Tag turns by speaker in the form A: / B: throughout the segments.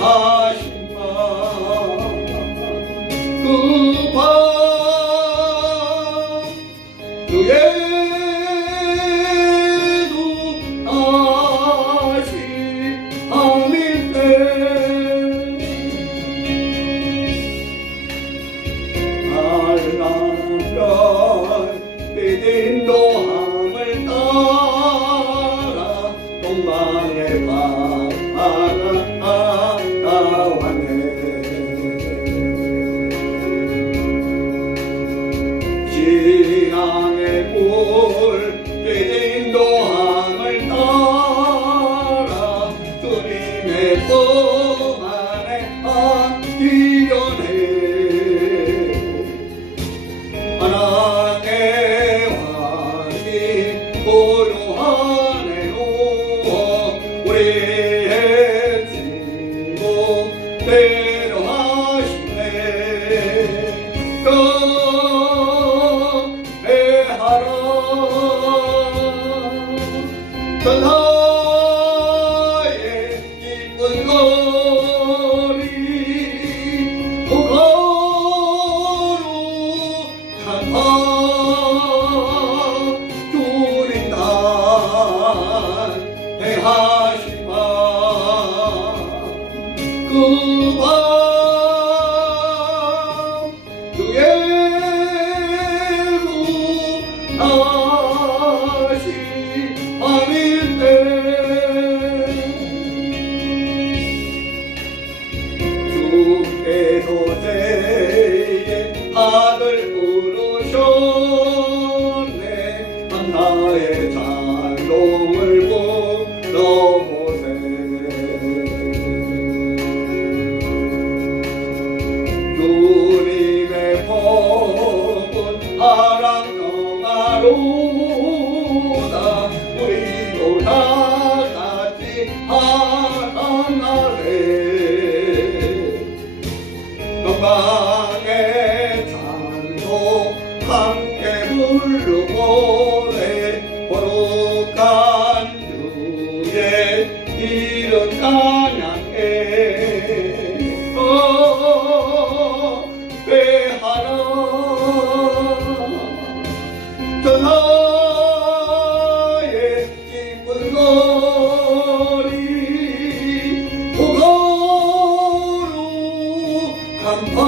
A: 하신바 그밤 그의 Go! 주방 예고 다시 아멘 오래 거룩한 주의 이름 찬양해 어배하라 저 나의 기쁜 소리 고고루 간파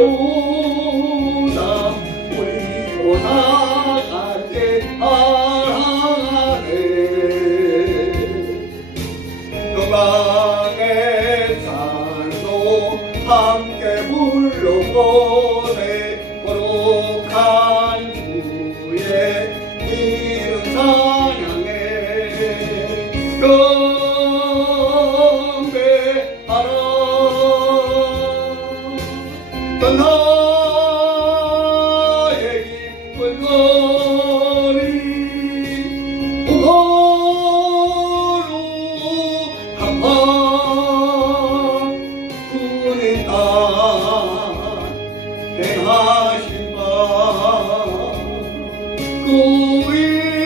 A: 오나 울고 나갈게. 하네. 동방의 산도 함께 불러보네 거룩한 주의 이름 찬양해 내가 행하신 바그 위가